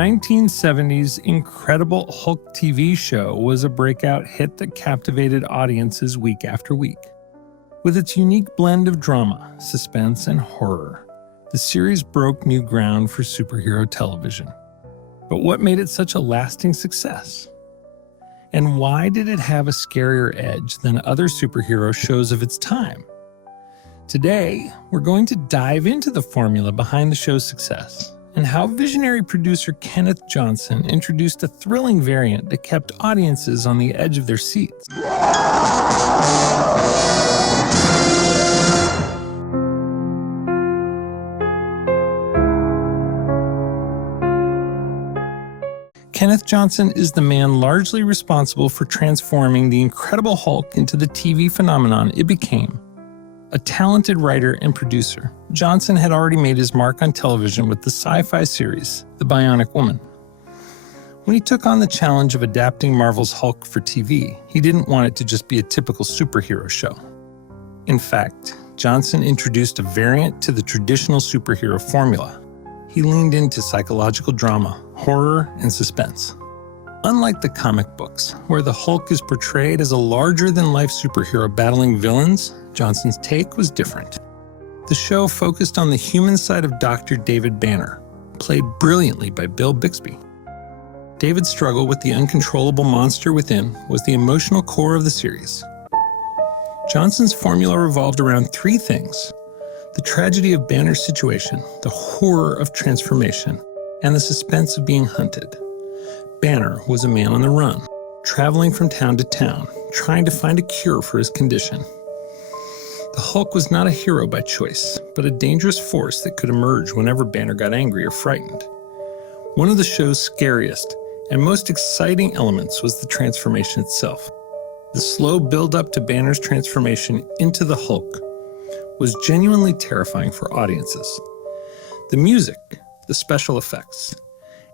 1970's Incredible Hulk TV show was a breakout hit that captivated audiences week after week. With its unique blend of drama, suspense, and horror, the series broke new ground for superhero television. But what made it such a lasting success? And why did it have a scarier edge than other superhero shows of its time? Today, we're going to dive into the formula behind the show's success and how visionary producer Kenneth Johnson introduced a thrilling variant that kept audiences on the edge of their seats. Kenneth Johnson is the man largely responsible for transforming the Incredible Hulk into the TV phenomenon it became. A talented writer and producer, Johnson had already made his mark on television with the sci-fi series, The Bionic Woman. When he took on the challenge of adapting Marvel's Hulk for TV, he didn't want it to just be a typical superhero show. In fact, Johnson introduced a variant to the traditional superhero formula. He leaned into psychological drama, horror, and suspense. Unlike the comic books, where the Hulk is portrayed as a larger-than-life superhero battling villains, Johnson's take was different. The show focused on the human side of Dr. David Banner, played brilliantly by Bill Bixby. David's struggle with the uncontrollable monster within was the emotional core of the series. Johnson's formula revolved around three things: the tragedy of Banner's situation, the horror of transformation, and the suspense of being hunted. Banner was a man on the run, traveling from town to town, trying to find a cure for his condition. The Hulk was not a hero by choice, but a dangerous force that could emerge whenever Banner got angry or frightened. One of the show's scariest and most exciting elements was the transformation itself. The slow build-up to Banner's transformation into the Hulk was genuinely terrifying for audiences. The music, the special effects,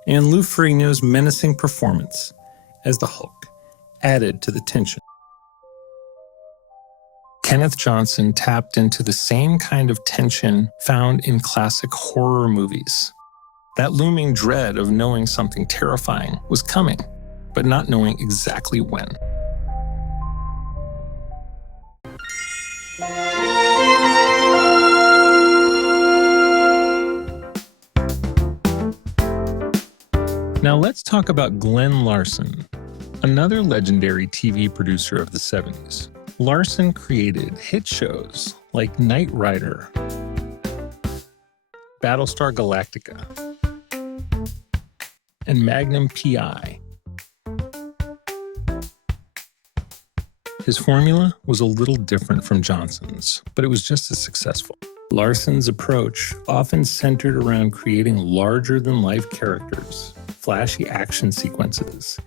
and Lou Ferrigno's menacing performance as the Hulk added to the tension. Kenneth Johnson tapped into the same kind of tension found in classic horror movies. That looming dread of knowing something terrifying was coming, but not knowing exactly when. Now let's talk about Glenn Larson, another legendary TV producer of the 70s. Larson created hit shows like Knight Rider, Battlestar Galactica, and Magnum P.I. His formula was a little different from Johnson's, but it was just as successful. Larson's approach often centered around creating larger-than-life characters, flashy action sequences,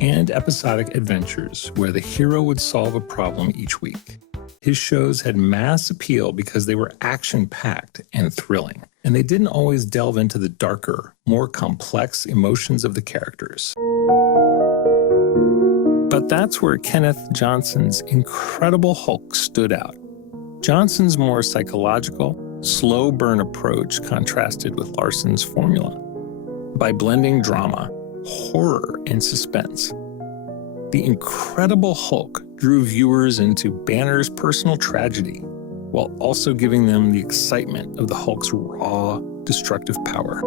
and episodic adventures where the hero would solve a problem each week. His shows had mass appeal because they were action-packed and thrilling, and they didn't always delve into the darker, more complex emotions of the characters. But that's where Kenneth Johnson's Incredible Hulk stood out. Johnson's more psychological, slow-burn approach contrasted with Larson's formula. By blending drama, horror, and suspense, the Incredible Hulk drew viewers into Banner's personal tragedy, while also giving them the excitement of the Hulk's raw, destructive power.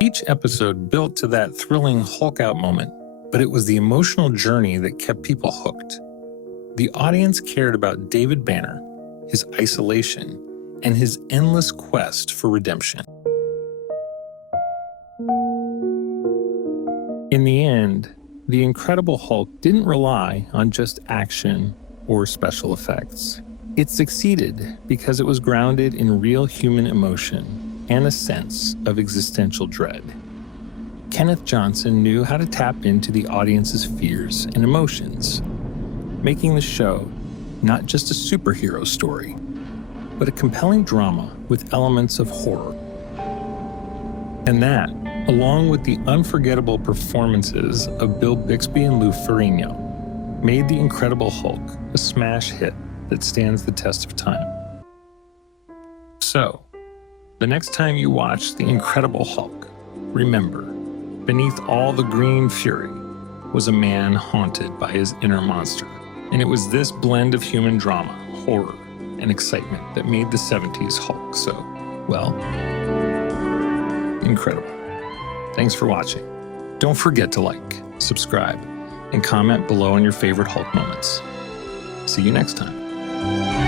Each episode built to that thrilling Hulk-out moment, but it was the emotional journey that kept people hooked. The audience cared about David Banner, his isolation, and his endless quest for redemption. In the end, the Incredible Hulk didn't rely on just action or special effects. It succeeded because it was grounded in real human emotion and a sense of existential dread. Kenneth Johnson knew how to tap into the audience's fears and emotions, making the show not just a superhero story, but a compelling drama with elements of horror. And that, along with the unforgettable performances of Bill Bixby and Lou Ferrigno, made The Incredible Hulk a smash hit that stands the test of time. So, the next time you watch The Incredible Hulk, remember, beneath all the green fury was a man haunted by his inner monster. And it was this blend of human drama, horror, and excitement that made the 70s Hulk so, well, incredible. Thanks for watching. Don't forget to like, subscribe, and comment below on your favorite Hulk moments. See you next time.